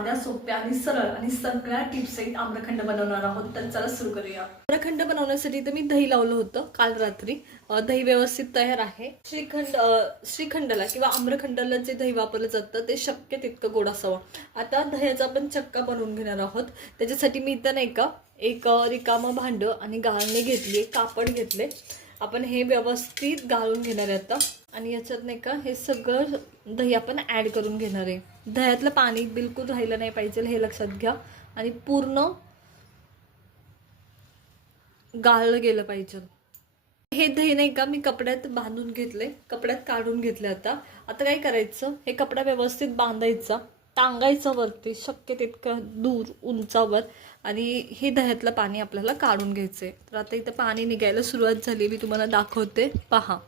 साध्या सोप्या आणि सरळ आणि सगळ्या टिप्स सहित आम्रखंड बनवणार आहोत. तर चला सुरू करूया. आम्रखंड बनवण्यासाठी तर मी दही लावलं होतं काल रात्री. दही व्यवस्थित तयार आहे. श्रीखंडला किंवा आम्रखंडाला जे दही वापरलं जातं ते शक्य तितकं गोड असावं. आता दह्याचा आपण चक्का बनवून घेणार आहोत. त्याच्यासाठी मी इथं नाही का एक रिकामं भांडं आणि गाळणी घेतली, कापड घेतले. आपण हे व्यवस्थित गाळून घेणार आहे आता. आणि याच्यात नाही का हे सगळं दही आपण ॲड करून घेणार आहे. दह्यातलं पाणी बिलकुल राहिलं नाही पाहिजे हे लक्षात घ्या. आणि पूर्ण गाळलं गेलं पाहिजे. हे दही नाही का मी कपड्यात बांधून घेतले, कपड्यात काढून घेतले. आता काय करायचं, हे कपडा व्यवस्थित बांधायचा, टांगायचं वरती शक्य तितकं दूर उंचावर. आणि हे दह्यातलं पाणी आपल्याला काढून घ्यायचंय. तर आता इथं पाणी निघायला सुरुवात झाली, मी तुम्हाला दाखवते पहा.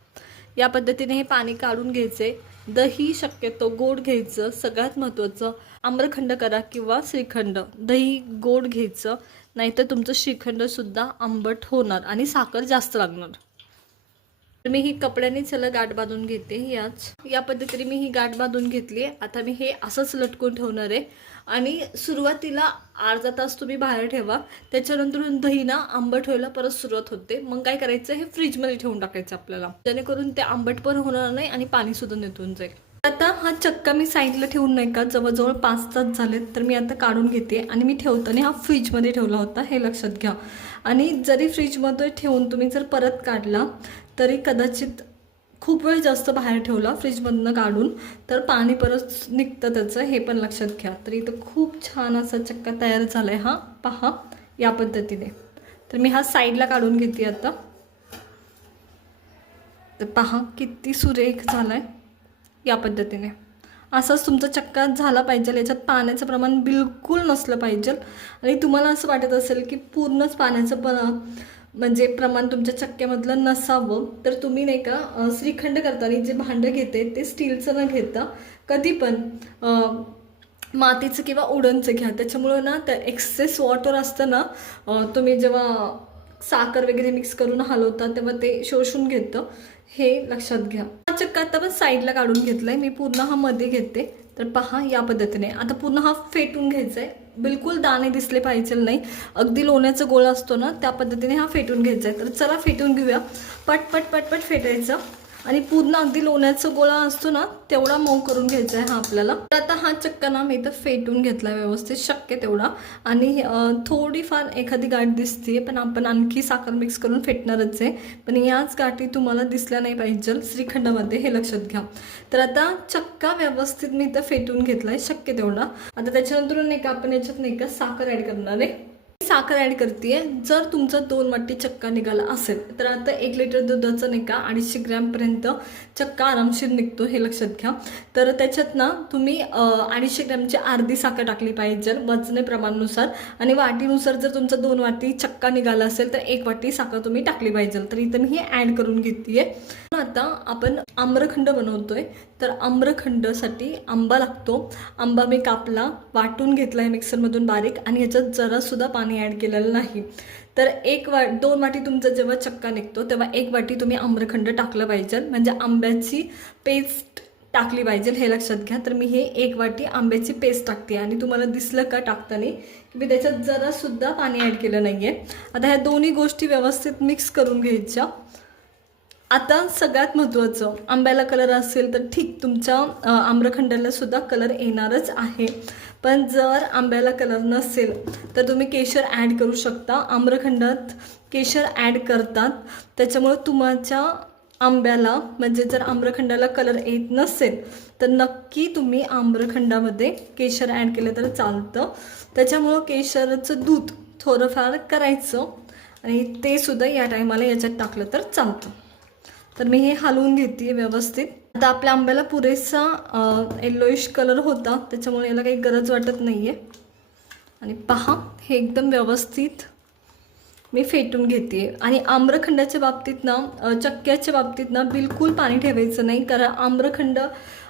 या पद्धतीने हे पाणी काढून घ्यायचे. दही शक्यतो गोड घ्यायचं, सगळ्यात महत्त्वाचं. आम्रखंड करा किंवा श्रीखंड, दही गोड घ्यायचं, नाहीतर तुमचं श्रीखंड सुद्धा आंबट होणार आणि साखर जास्त लागणार. तर मी ही कपड्याने चला गाठ बांधून घेते. या पद्धतीने मी ही गाठ बांधून घेतली. आता मी हे असंच लटकून ठेवणार आहे. आणि सुरुवातीला अर्धा तास तुम्ही बाहेर ठेवा. त्याच्यानंतर दही ना आंबट व्हायला परत सुरुवात होते. मग काय करायचं, हे फ्रीजमध्ये ठेवून टाकायचं आपल्याला, जेणेकरून ते आंबट पण होणार नाही आणि पाणी सुद्धा निथून जाईल. आता हा चक्का मी साईडला ठेवून नाही का जवळजवळ 5 तास झालेत. तर मी आता काढून घेते. आणि मी ठेवताना हा फ्रीजमध्ये ठेवला होता हे लक्षात घ्या. आणि जरी फ्रीजमध्ये ठेवून तुम्ही जर परत काढला तरी कदाचित खूप वेळ जास्त बाहेर ठेवला फ्रीजमधनं काढून तर पाणी परत निघतं त्याचं, हे पण लक्षात घ्या. तर इथं खूप छान असा चक्का तयार झाला आहे हा, पहा या पद्धतीने. तर मी हा साईडला काढून घेते आता. तर पहा किती सुरेख झाला आहे. या पद्धतीने असाच तुमचा चक्का झाला पाहिजे. याच्यात पाण्याचं प्रमाण बिलकुल नसलं पाहिजे. आणि तुम्हाला असं वाटत असेल की पूर्णच पाण्याचं म्हणजे प्रमाण तुमच्या चक्क्यामधलं नसावं, तर तुम्ही नाही का श्रीखंड करताना जे भांडं घेते ते स्टीलचं न घेता कधी पण मातीचं किंवा उडनचं घ्या. त्याच्यामुळं ना त्या एक्सेस वॉटर असतं ना, तुम्ही जेव्हा साखर वगैरे मिक्स करून हलवता तेव्हा ते शोषून घेतं, हे लक्षात घ्या. हा चक्का आता पण साईडला काढून घेतलाय मी. पूर्ण हा मध्ये घेते. तर पहा या पद्धतीने आता पूर्ण हा फेटून घ्यायचा आहे. बिलकुल दाणे दिसले पाहिजे नाही, अगदी लोण्याचा गोळा असतो ना त्या पद्धतीने हा फेटून घ्यायचा आहे. तर चला फेटून घेऊया. पटपट पटपट फेटायचं आणि पूर्ण अगदी लोण्याचा गोळा असतो ना तेवढा मऊ करून घ्यायचा आहे हा आपल्याला. तर आता हा चक्का ना मी इथं फेटून घेतला व्यवस्थित शक्य तेवढा. आणि थोडीफार एखादी गाठ दिसते, पण आपण आणखी साखर मिक्स करून फेटणारच आहे. पण याच गाठी तुम्हाला दिसल्या नाही पाहिजे श्रीखंडामध्ये, हे लक्षात घ्या. तर आता चक्का व्यवस्थित मी इथं फेटून घेतलाय शक्य तेवढा. आता त्याच्यानंतर नाही का आपण याच्यात नाही का साखर ॲड करणार आहे. साखर ॲड करते. जर तुमचा 2 वाटी चक्का निघाला असेल तर आता 1 लिटर दुधाचं नाही का 250 ग्रॅमपर्यंत चक्का आरामशीर निघतो, हे लक्षात घ्या. तर त्याच्यात ना तुम्ही 250 ग्रॅमची अर्धी साखर टाकली पाहिजे वजने प्रमाणानुसार. आणि वाटीनुसार जर तुमचा 2 वाटी चक्का निघाला असेल तर 1 वाटी साखर तुम्ही टाकली पाहिजे. तर इथं मी हे ॲड करून घेते. आता आपण आम्रखंड बनवतोय. तर आम्रखंडसाठी आंबा लागतो. आंबा मी कापला, वाटून घेतला आहे मिक्सरमधून बारीक. आणि याच्यात जरासुद्धा पाणी ॲड केलेलं नाही. तर 2 वाटी तुमचा जेव्हा चक्का निघतो तेव्हा 1 वाटी तुम्ही आम्रखंड टाकलं पाहिजे, म्हणजे आंब्याची पेस्ट टाकली पाहिजे, हे लक्षात घ्या. तर मी हे 1 वाटी आंब्याची पेस्ट टाकते. आणि तुम्हाला दिसलं का टाकताना की मी त्याच्यात जरासुद्धा पाणी ॲड केलं नाही आहे. आता ह्या दोन्ही गोष्टी व्यवस्थित मिक्स करून घ्यायच्या. आता सगळ्यात महत्त्वाचं, आंब्याला कलर असेल तर ठीक, तुमच्या आम्रखंडाला सुद्धा कलर येणारच आहे. पण जर आंब्याला कलर नसेल तर तुम्ही केशर ॲड करू शकता. आम्रखंडात केशर ॲड करतात, त्याच्यामुळं तुमच्या आंब्याला म्हणजे जर आम्रखंडाला कलर येत नसेल तर नक्की तुम्ही आम्रखंडामध्ये केशर ॲड केलं तर चालतं. त्याच्यामुळं केशराचं दूध थोडंफार करायचं आणि ते सुद्धा या टायमाला याच्यात टाकलं तर चालतं. तर मी हे हलवून घेते व्यवस्थित. आता आपल्या आंब्याला पुरेसा येल्लोइश कलर होता, त्याच्यामुळे याला काही गरज वाटत नाही आहे. आणि पहा हे एकदम व्यवस्थित मी फेटून घेते. आणि आम्रखंडाच्या बाबतीत ना, चक्क्याच्या बाबतीत ना बिलकुल पाणी ठेवायचं नाही, कारण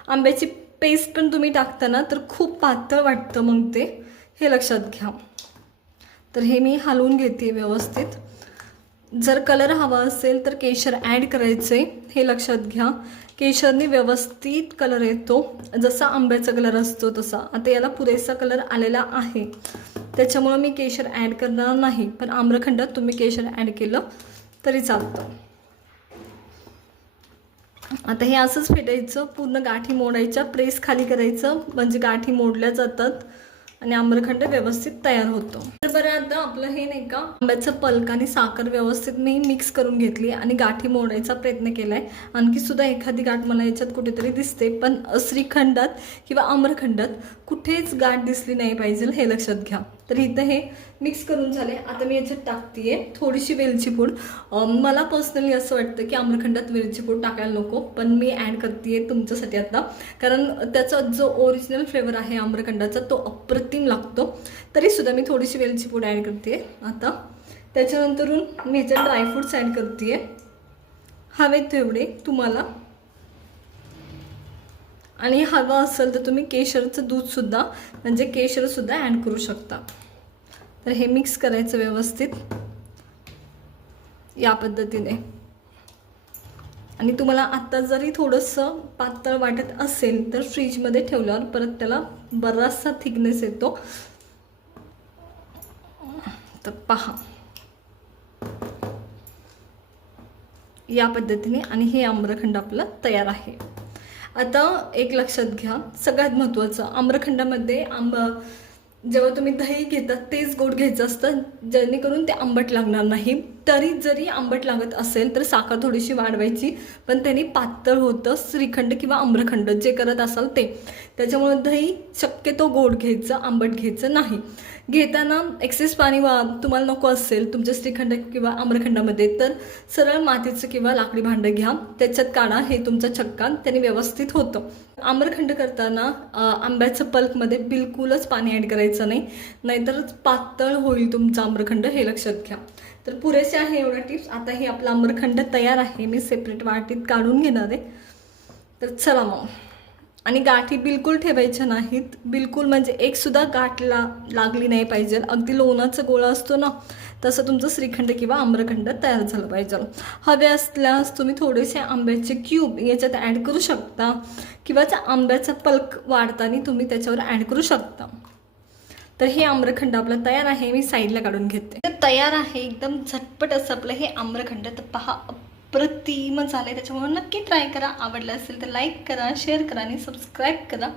आंब्याची पेस्ट पण तुम्ही टाकताना तर खूप पातळ वाटतं मग ते, हे लक्षात घ्या. तर हे मी हलवून घेते व्यवस्थित. जर कलर हवा असेल तर केशर ॲड करायचं आहे, हे लक्षात घ्या. केशरने व्यवस्थित कलर येतो, जसा आंब्याचा कलर असतो तसा. आता याला पुरेसा कलर आलेला आहे, त्याच्यामुळं मी केशर ॲड करणार नाही, पण आम्रखंडात तुम्ही केशर ॲड केलं तरी चालतं. आता हे असंच फेटायचं, पूर्ण गाठी मोडायच्या, प्रेस खाली करायचं म्हणजे गाठी मोडल्या जातात आणि आम्रखंड व्यवस्थित तयार होतो. तर बरं, आता आपलं हे नाही का आंब्याचं पल्क आणि साखर व्यवस्थित मी मिक्स करून घेतली आणि गाठी मोडायचा प्रयत्न केला आहे. आणखी सुद्धा एखादी गाठ मला याच्यात कुठेतरी दिसते, पण श्रीखंडात किंवा आम्रखंडात कुठेच गाठ दिसली नाही पाहिजे, हे लक्षात घ्या. तर इथं हे मिक्स करून झाले. आता मी याच्यात टाकते थोडीशी वेलची पूड. मला पर्सनली असं वाटतं की आम्रखंडात वेलची पूड टाकायला नको, पण मी ॲड करते तुमच्यासाठी आता, कारण त्याचा जो ओरिजिनल फ्लेवर आहे आम्रखंडाचा तो अप्रतिम लागतो. तरीसुद्धा मी थोडीशी वेलची पूड ॲड करते. आता त्याच्यानंतरून मी ह्याच्यात ड्रायफ्रूट्स ॲड करते, हवेत तेवढे तुम्हाला. आणि हवं असेल तर तुम्ही केशरचं दूधसुद्धा म्हणजे केशरसुद्धा ॲड करू शकता. तर हे मिक्स करायचं व्यवस्थित या पद्धतीने. आणि तुम्हाला आत्ता जरी थोडंसं पातळ वाटत असेल तर फ्रीजमध्ये ठेवल्यावर परत त्याला बराचसा थिकनेस येतो. तर पहा या पद्धतीने. आणि हे आम्रखंड आपलं तयार आहे. आता एक लक्षात घ्या, सगळ्यात महत्त्वाचं, आम्रखंडामध्ये जेव्हा तुम्ही दही घेता तेच गोड घ्यायचं असतं, जेणेकरून ते आंबट लागणार नाही. तरी जरी आंबट लागत असेल तर साखर थोडीशी वाढवायची, पण त्यांनी पातळ होतं श्रीखंड किंवा आम्रखंड जे करत असाल ते. त्याच्यामुळे दही शक्यतो गोड घ्यायचं, आंबट घ्यायचं नाही. घेताना एक्सेस पाणी तुम्हाला नको असेल तुमच्या श्रीखंड किंवा आम्रखंडामध्ये, तर सरळ मातीचं किंवा लाकडी भांडं घ्या, त्याच्यात काढा हे तुमचा चक्का, त्याने व्यवस्थित होतं. आम्रखंड करताना आंब्याचं पल्कमध्ये बिलकुलच पाणी ॲड करायचं नाही, नाहीतर पातळ होईल तुमचं आम्रखंड, हे लक्षात घ्या. तर पुरेसे आहे एवढ्या टिप्स. आता हे आपलं आम्रखंड तयार आहे, मी सेपरेट वाटीत काढून घेणार आहे. तर चला मग. आणि गाठी बिलकुल ठेवायच्या नाहीत, बिलकुल म्हणजे एकसुद्धा गाठला लागली नाही पाहिजे. अगदी लोणाचा गोळा असतो ना तसं तुमचं श्रीखंड किंवा आम्रखंड तयार झालं पाहिजे. हवे असल्यास तुम्ही थोडेसे आंब्याचे क्यूब याच्यात ॲड करू शकता, किंवा आंब्याचा पल्क वाढताना तुम्ही त्याच्यावर ॲड करू शकता. तर हे आम्रखंड आपलं तयार आहे, मी साईडला काढून घेते. तर तयार आहे एकदम झटपट असं आपलं हे आम्रखंड. तर पहा अप्रतिम झालं आहे, त्याच्यामुळे नक्की ट्राय करा. आवडलं असेल तर लाईक करा, शेअर करा आणि सबस्क्राईब करा.